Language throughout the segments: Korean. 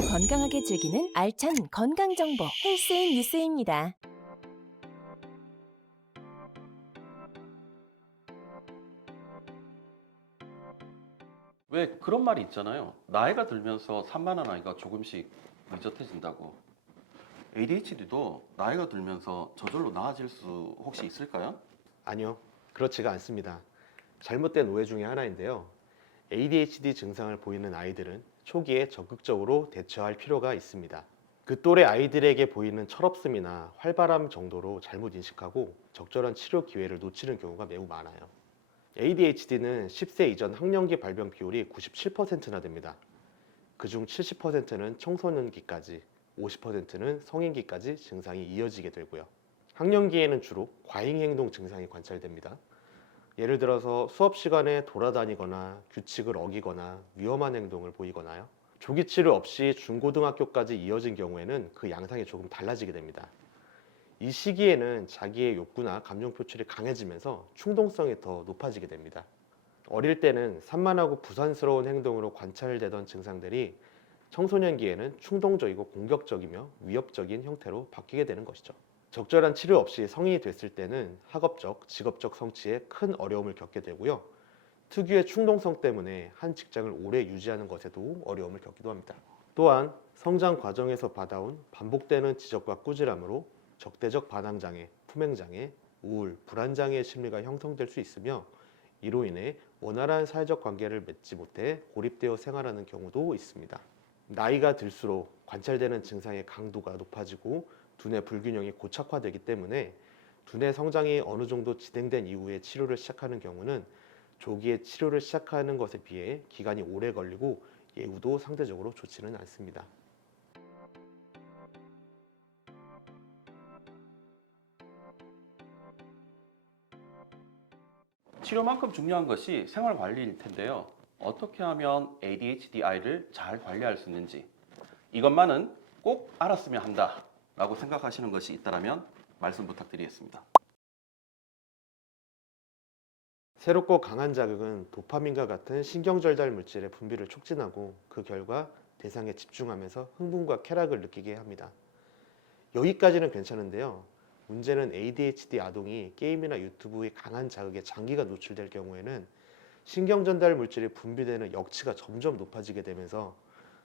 더 건강하게 즐기는 알찬 건강 정보 헬스인 뉴스입니다. 왜 그런 말이 있잖아요. 나이가 들면서 산만한 아이가 조금씩 미젓해진다고. ADHD도 나이가 들면서 저절로 나아질 수 혹시 있을까요? 아니요, 그렇지가 않습니다. 잘못된 오해 중에 하나인데요. ADHD 증상을 보이는 아이들은 초기에 적극적으로 대처할 필요가 있습니다. 그 또래 아이들에게 보이는 철없음이나 활발함 정도로 잘못 인식하고 적절한 치료 기회를 놓치는 경우가 매우 많아요. ADHD는 10세 이전 학령기 발병 비율이 97%나 됩니다. 그중 70%는 청소년기까지, 50%는 성인기까지 증상이 이어지게 되고요. 학령기에는 주로 과잉 행동 증상이 관찰됩니다. 예를 들어서 수업 시간에 돌아다니거나 규칙을 어기거나 위험한 행동을 보이거나요. 조기 치료 없이 중고등학교까지 이어진 경우에는 그 양상이 조금 달라지게 됩니다. 이 시기에는 자기의 욕구나 감정 표출이 강해지면서 충동성이 더 높아지게 됩니다. 어릴 때는 산만하고 부산스러운 행동으로 관찰되던 증상들이 청소년기에는 충동적이고 공격적이며 위협적인 형태로 바뀌게 되는 것이죠. 적절한 치료 없이 성인이 됐을 때는 학업적, 직업적 성취에 큰 어려움을 겪게 되고요. 특유의 충동성 때문에 한 직장을 오래 유지하는 것에도 어려움을 겪기도 합니다. 또한 성장 과정에서 받아온 반복되는 지적과 꾸지람으로 적대적 반항장애, 품행장애, 우울, 불안장애의 심리가 형성될 수 있으며 이로 인해 원활한 사회적 관계를 맺지 못해 고립되어 생활하는 경우도 있습니다. 나이가 들수록 관찰되는 증상의 강도가 높아지고 두뇌 불균형이 고착화되기 때문에 두뇌 성장이 어느 정도 진행된 이후에 치료를 시작하는 경우는 조기에 치료를 시작하는 것에 비해 기간이 오래 걸리고 예후도 상대적으로 좋지는 않습니다. 치료만큼 중요한 것이 생활 관리일 텐데요. 어떻게 하면 ADHD 아이를 잘 관리할 수 있는지 이것만은 꼭 알았으면 한다 라고 생각하시는 것이 있다면 말씀 부탁드리겠습니다. 새롭고 강한 자극은 도파민과 같은 신경전달 물질의 분비를 촉진하고 그 결과 대상에 집중하면서 흥분과 쾌락을 느끼게 합니다. 여기까지는 괜찮은데요. 문제는 ADHD 아동이 게임이나 유튜브의 강한 자극에 장기가 노출될 경우에는 신경전달 물질이 분비되는 역치가 점점 높아지게 되면서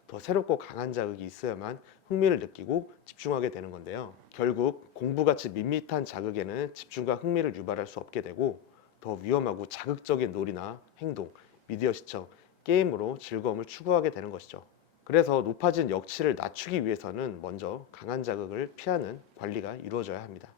더 새롭고 강한 자극이 있어야만 흥미를 느끼고 집중하게 되는 건데요. 결국 공부같이 밋밋한 자극에는 집중과 흥미를 유발할 수 없게 되고 더 위험하고 자극적인 놀이나 행동, 미디어 시청, 게임으로 즐거움을 추구하게 되는 것이죠. 그래서 높아진 역치를 낮추기 위해서는 먼저 강한 자극을 피하는 관리가 이루어져야 합니다.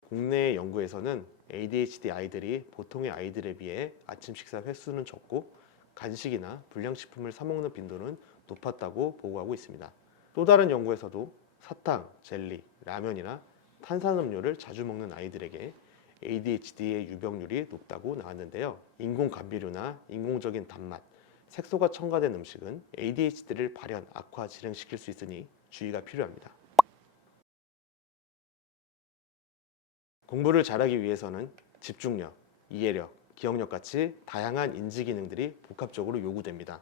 국내 연구에서는 ADHD 아이들이 보통의 아이들에 비해 아침 식사 횟수는 적고 간식이나 불량식품을 사 먹는 빈도는 높았다고 보고하고 있습니다. 또 다른 연구에서도 사탕, 젤리, 라면이나 탄산음료를 자주 먹는 아이들에게 ADHD의 유병률이 높다고 나왔는데요. 인공 감비료나 인공적인 단맛, 색소가 첨가된 음식은 ADHD를 발현, 악화, 진행시킬 수 있으니 주의가 필요합니다. 공부를 잘하기 위해서는 집중력, 이해력, 기억력 같이 다양한 인지 기능들이 복합적으로 요구됩니다.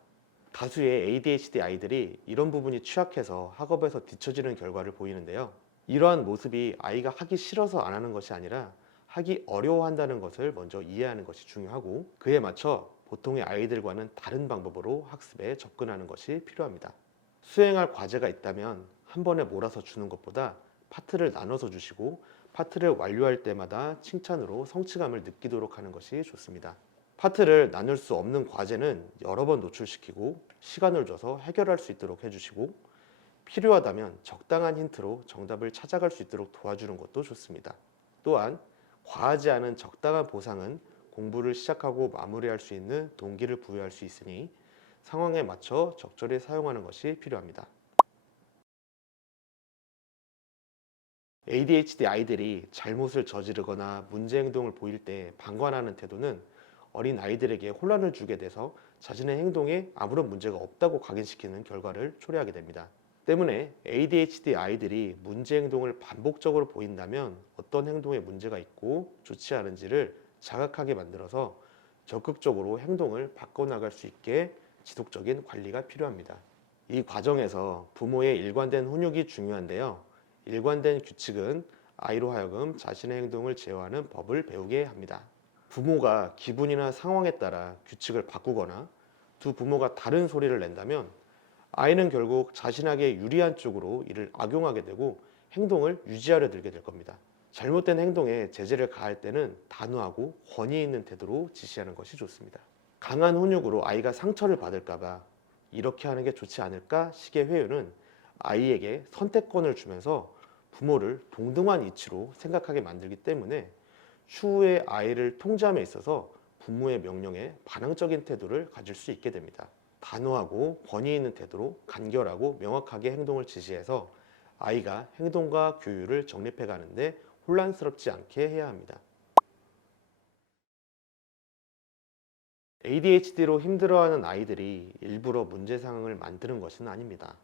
다수의 ADHD 아이들이 이런 부분이 취약해서 학업에서 뒤처지는 결과를 보이는데요. 이러한 모습이 아이가 하기 싫어서 안 하는 것이 아니라 하기 어려워한다는 것을 먼저 이해하는 것이 중요하고 그에 맞춰 보통의 아이들과는 다른 방법으로 학습에 접근하는 것이 필요합니다. 수행할 과제가 있다면 한 번에 몰아서 주는 것보다 파트를 나눠서 주시고 파트를 완료할 때마다 칭찬으로 성취감을 느끼도록 하는 것이 좋습니다. 파트를 나눌 수 없는 과제는 여러 번 노출시키고 시간을 줘서 해결할 수 있도록 해주시고 필요하다면 적당한 힌트로 정답을 찾아갈 수 있도록 도와주는 것도 좋습니다. 또한 과하지 않은 적당한 보상은 공부를 시작하고 마무리할 수 있는 동기를 부여할 수 있으니 상황에 맞춰 적절히 사용하는 것이 필요합니다. ADHD 아이들이 잘못을 저지르거나 문제 행동을 보일 때 방관하는 태도는 어린 아이들에게 혼란을 주게 돼서 자신의 행동에 아무런 문제가 없다고 각인시키는 결과를 초래하게 됩니다. 때문에 ADHD 아이들이 문제 행동을 반복적으로 보인다면 어떤 행동에 문제가 있고 좋지 않은지를 자각하게 만들어서 적극적으로 행동을 바꿔나갈 수 있게 지속적인 관리가 필요합니다. 이 과정에서 부모의 일관된 훈육이 중요한데요. 일관된 규칙은 아이로 하여금 자신의 행동을 제어하는 법을 배우게 합니다. 부모가 기분이나 상황에 따라 규칙을 바꾸거나 두 부모가 다른 소리를 낸다면 아이는 결국 자신에게 유리한 쪽으로 이를 악용하게 되고 행동을 유지하려 들게 될 겁니다. 잘못된 행동에 제재를 가할 때는 단호하고 권위 있는 태도로 지시하는 것이 좋습니다. 강한 훈육으로 아이가 상처를 받을까봐 이렇게 하는 게 좋지 않을까 식의 회유는 아이에게 선택권을 주면서 부모를 동등한 이치로 생각하게 만들기 때문에 추후에 아이를 통제함에 있어서 부모의 명령에 반항적인 태도를 가질 수 있게 됩니다. 단호하고 권위 있는 태도로 간결하고 명확하게 행동을 지시해서 아이가 행동과 교육을 정립해 가는데 혼란스럽지 않게 해야 합니다. ADHD로 힘들어하는 아이들이 일부러 문제 상황을 만드는 것은 아닙니다.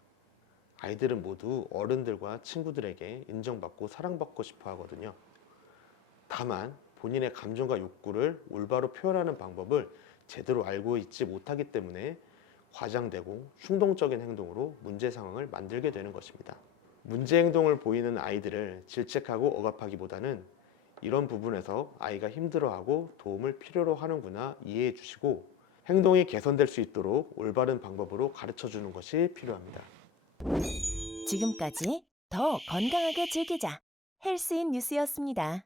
아이들은 모두 어른들과 친구들에게 인정받고 사랑받고 싶어 하거든요. 다만 본인의 감정과 욕구를 올바로 표현하는 방법을 제대로 알고 있지 못하기 때문에 과장되고 충동적인 행동으로 문제 상황을 만들게 되는 것입니다. 문제 행동을 보이는 아이들을 질책하고 억압하기보다는 이런 부분에서 아이가 힘들어하고 도움을 필요로 하는구나 이해해 주시고 행동이 개선될 수 있도록 올바른 방법으로 가르쳐 주는 것이 필요합니다. 지금까지 더 건강하게 즐기자 헬스인 뉴스였습니다.